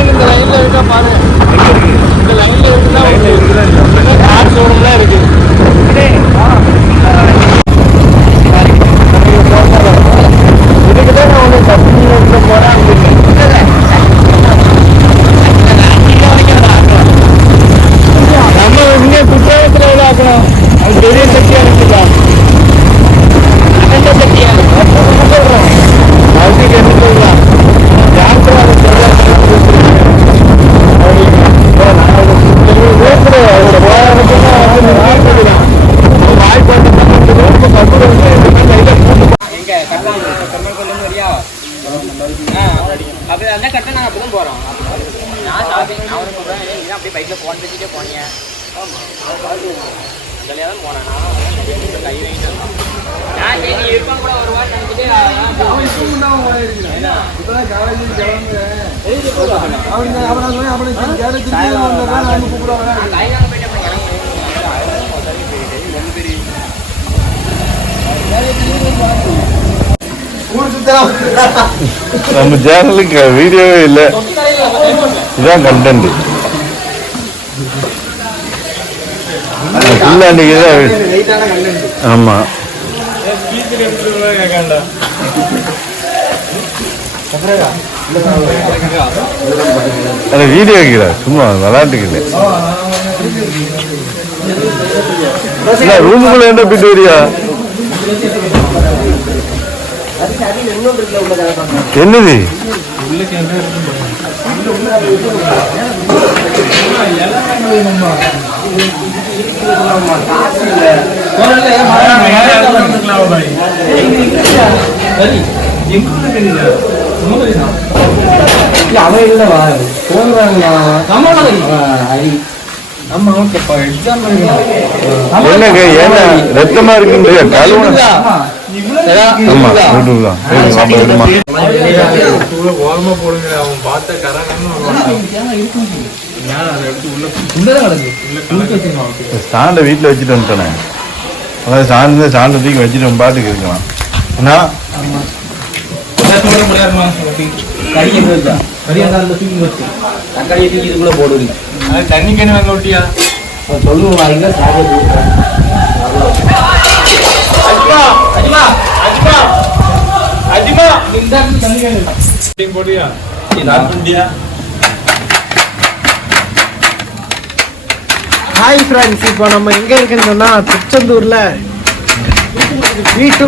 இந்த லைன்ல இருக்கா பாரு. இந்த லைன்ல இருக்குன்னா கார் ஷோரூம்லாம் இருக்கு. இதுக்குதான் நான் ஒன்று சப்சிடி போறேன் அப்படின்னு. நம்ம இங்கே குற்றாலத்தில் எவ்வளோ ஆக்கணும்? அது பெரிய சக்தியாக இருக்குதா? அகண்ட சக்தியாக சொல்கிறோம். அதுக்கு என்ன சொல்லலாம்? யாருக்கும் அதை நம்ம சேனலுக்கு வீடியோவே இல்லை, இதுதான் கண்டென்ட். ஆமா அது வீடியோ வைக்கிற சும்மா விளையாட்டுக்கு இல்லை. ரூமுக்குள்ள என்ன போயிட்டு வரியா? என்னது ரத்தமா இருக்கு. ஸ்டாண்ட வீட்டுல வச்சுட்டு வந்துட்டேன். அதாவது ஸ்டாண்ட தூக்கி வச்சுட்டு பாட்டுக்கு இருக்கலாம். தண்ணி கண்ணு வாங்க ஒட்டியா சொல்லுவாங்க. ஹாய் ஃப்ரெண்ட்ஸ், இப்போ நம்ம எங்க இருக்குன்னா திருச்செந்தூர்ல வீட்டு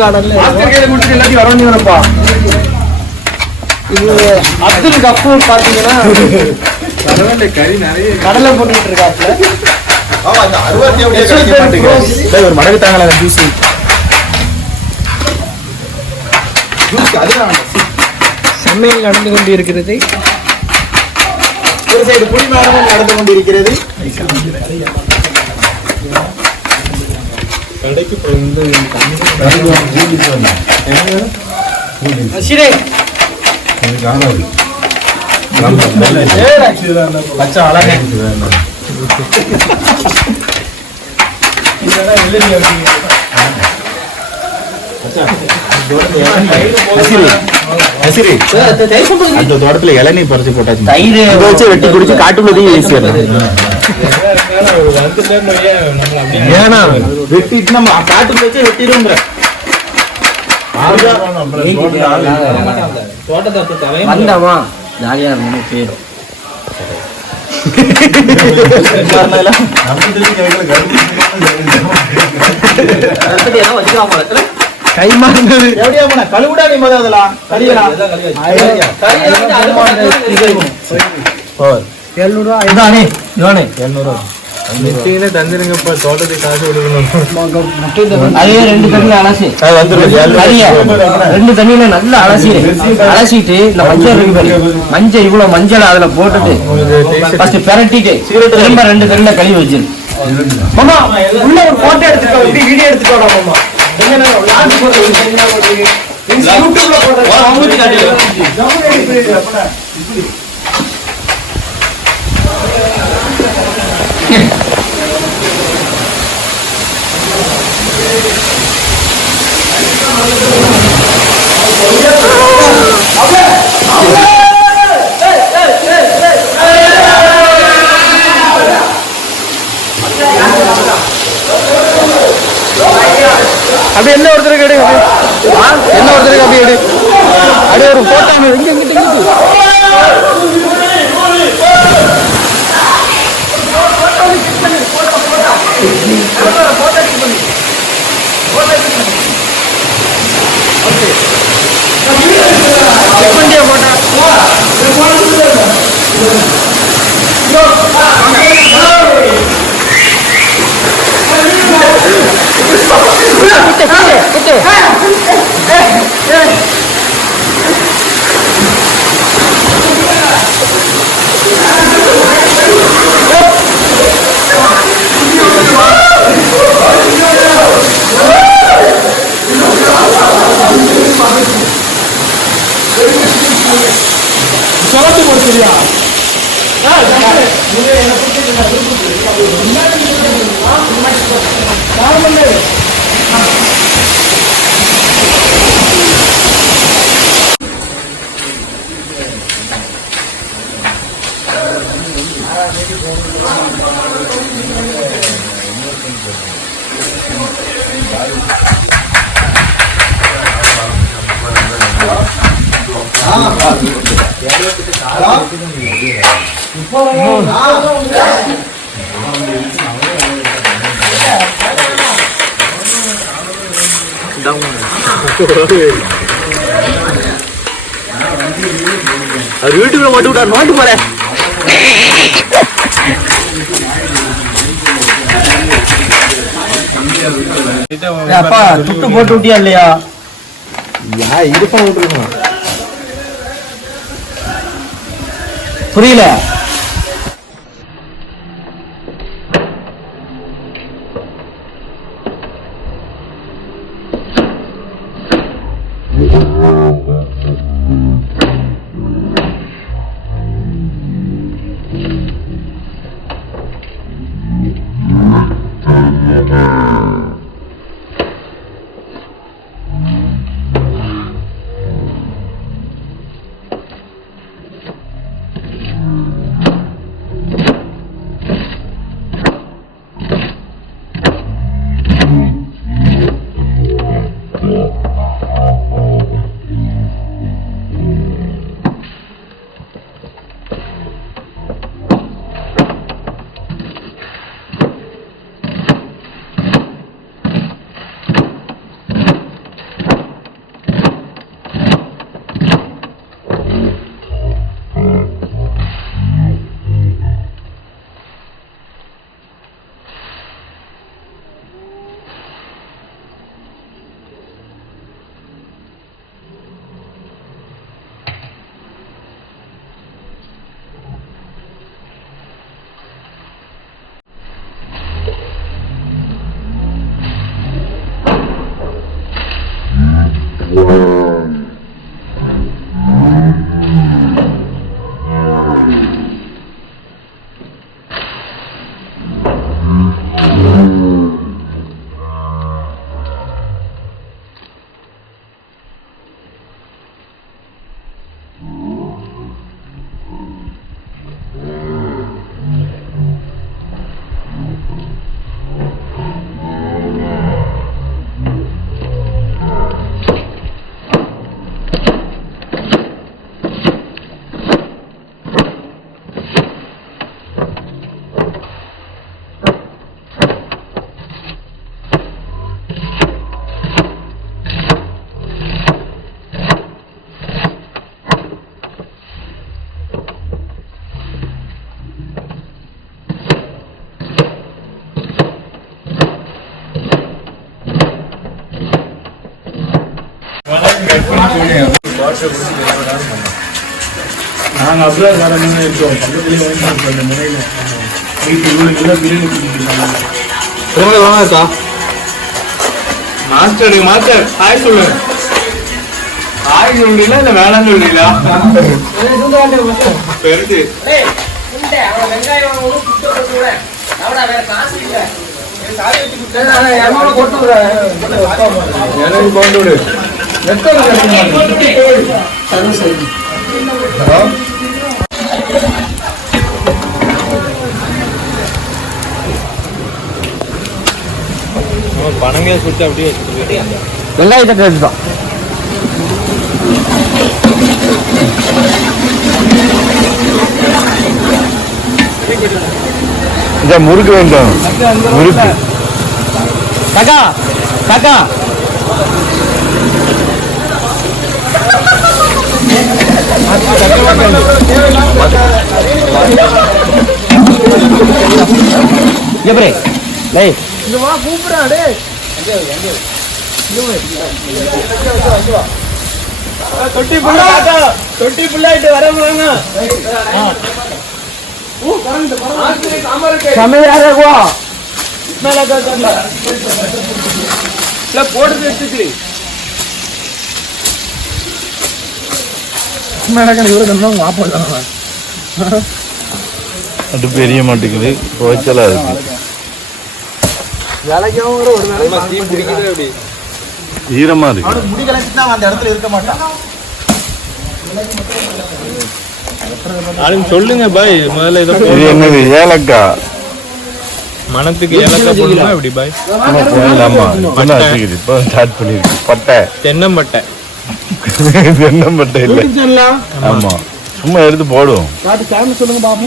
கார்டன்ல எல்லாத்தையும் வரப்பா. இது அப்துல் கஃபூர் பாத்தீங்கன்னா கடலை போட்டுட்டு இருக்காப்புல. ஒரு மடகு தாங்கள ஜூஸ் செம்மையில் நடந்து கொண்டு இருக்கிறது. ஒரு சைடு புலி நாடகம் நடந்து கொண்டிருக்கிறது. அந்த தோட்டத்துல இளநீ பறிச்சு போட்டாச்சு. தயிர் வச்சு வெட்டி குடிச்சு காட்டுக்குள்ளதையும் ஈஸியாக ஏன்னா வெட்டிட்டு நம்ம காட்டுக்குள்ள வச்சு வெட்டிடுங்கிற வந்தமா ஜாலியா இருக்கணும் பேரும். கை மாறுனது கழுவுடா நீ முதல்ல கழியலாம். 700 தந்துருங்கப்பா. தோட்டத்துக்கு காசு கொடுக்கணும். அதே 2 தண்ணி அலசி 2 தண்ணியில நல்லா அலசிட்டு இந்த மஞ்சள் மஞ்சள் இவ்வளவு மஞ்சள் அதுல போட்டுட்டு ஃபர்ஸ்ட் பெரட்டிட்டு திரும்ப 2 தண்ணியில கழுவி வச்சிரு. மாமா உள்ள ஒரு போட்டோ எடுத்துக்கோ, வீடியோ எடுத்துக்கோ மாமா. அப்படி என்ன ஒருத்தருக்கு எடு, என்ன ஒருத்தருக்கு அப்படி எடு, அப்படியே ஒரு போட்டோ இங்க இங்கிட்டு அவர் வீட்டுக்குள்ள மாட்டு விட்டார், மாட்டு போறேன். அப்பா துட்டு போட்டு விட்டியா இல்லையா? இருப்பா விட்டுருக்கணும். புரியல. நாங்கள் அப்ராட் வரணும்னு இருக்கோம். பக்கத்துலேயே வாங்கிட்டு அந்த முறையில் வீட்டு இவ்வளோ பிரியாணி கொடுத்துருக்காங்க. இருக்கா மாஸ்டர் மாஸ்டர் ஹாய் சொல்லுங்க. ஹாய் சொல்றீங்களா இல்லை வேணாம்னு சொல்றீங்களா? பெருது எனக்கு கொண்டு விடு. பணம் அங்கேயே சுட்டு அப்படியே வெங்காயத்தை எடுத்துட்டோம். முறுக்கு வேண்டும். முறுக்கு காக்கா காக்கா எப்படி கூப்பிடாடே தொட்டி புள்ளாயிட்டு வர போடுறது வச்சுக்கலி அது பெரிய மாட்டேங்குது. துவைச்சலா இருக்கு. ஈரமா இருக்கு. அந்த இடத்துல இருக்க மாட்டான். சொல்லுங்க பாய், முதல்ல இது என்னது? ஏலக்காய் மனத்துக்கு ஏலக்காய் போடணுமா எப்படி பாய்? இப்போ ஸ்டார்ட் பண்ணிருக்கு. பட்டை, தென்னம்பட்டை. தென்னம்பட்டை இல்ல, ஆமா சும்மா எடுத்து போடுவோம். சொல்லுங்க பாபு.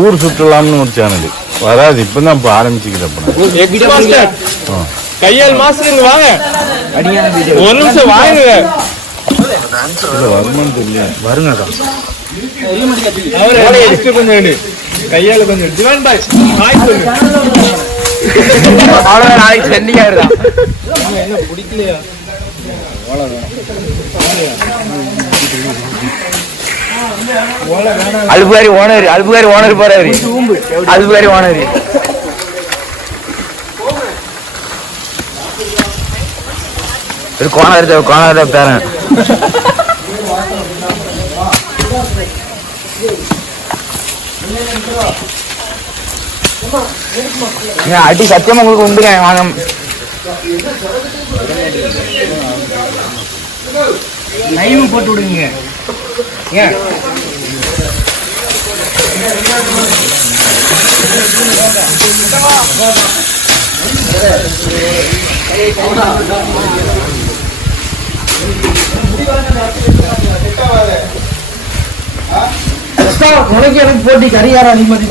ஊர் சுற்றலாம்னு ஒரு சேனல் வராது, இப்பதான் இப்ப ஆரம்பிச்சுக்கிறப்ப. கையால் மாஸ்டர் வாங்க, ஒரு நிமிஷம் வாங்க. வருமானு தெரியல, வருங்கக்கா. கொஞ்சம் கையால கொஞ்சம் திவான் பாய் நாளைக்கு சென்டிங்கா இருக்கா என்ன பிடிக்கலையா? அல்புகாரி ஓனர், அல்புகாரி ஓனர் போறாரு. அல்புகாரி ஓனர் கோணாத பேரன். அடி சத்தியமா உங்களுக்கு உண்டுங்க, வாங்க. லைவ் போட்டு விடுங்க. ஏன் உனக்கு எனக்கு போட்டி கரியாரா நிம்மதி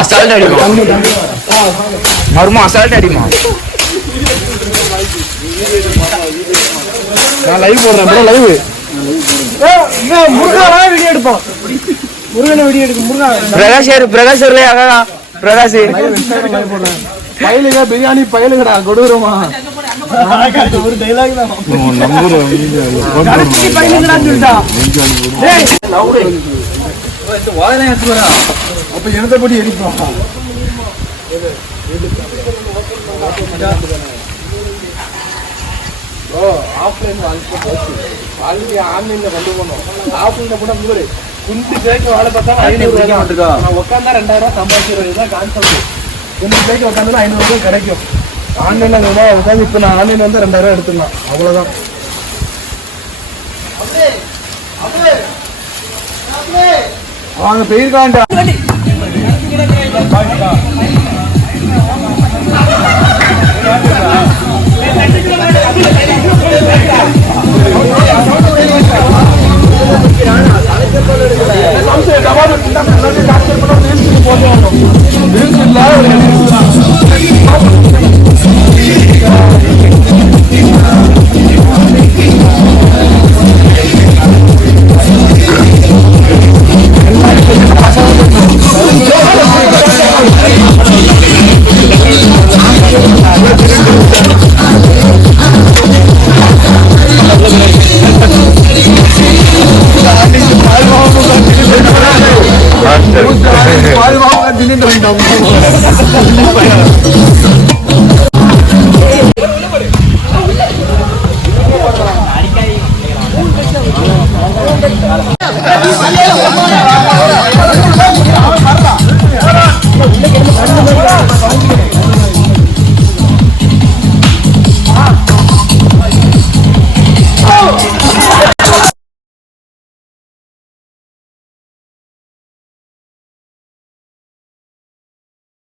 அசால்ட் அடிக்கும். மறுமா அசால்ட் அடிமா. நான் லைவ் போடுறேன் ப்ரோ. லைவ் முருகா வீடியோ எடுப்போம். முருகனை வீடியோ எடுக்கும். முருகா பிரகாஷ் பிரகாஷ் பயலுக பிரியாணி பயலுகடா கொடூரமா. ஒரு டைலாக் தான். அப்ப எனத்தபடி எரிப்போம். ஆல்ரெடி ஆன்லைன்ல கொண்டு போனோம். ஆஃப்லைன்ல கூட முறை குண்டு பேக்கு வாழை பார்த்தா 500 உட்காந்தா 2000 சம்பாதிக்கிறது தான் கான்செப்ட். குண்டு பேக்கு உட்காந்தா 500 கிடைக்கும். ஆன்லைன்ல உட்காந்து இப்ப நான் ஆன்லைன்ல வந்து 2000 எடுத்துக்கலாம். அவ்வளவுதான். அவங்க போயிருக்காண்டா.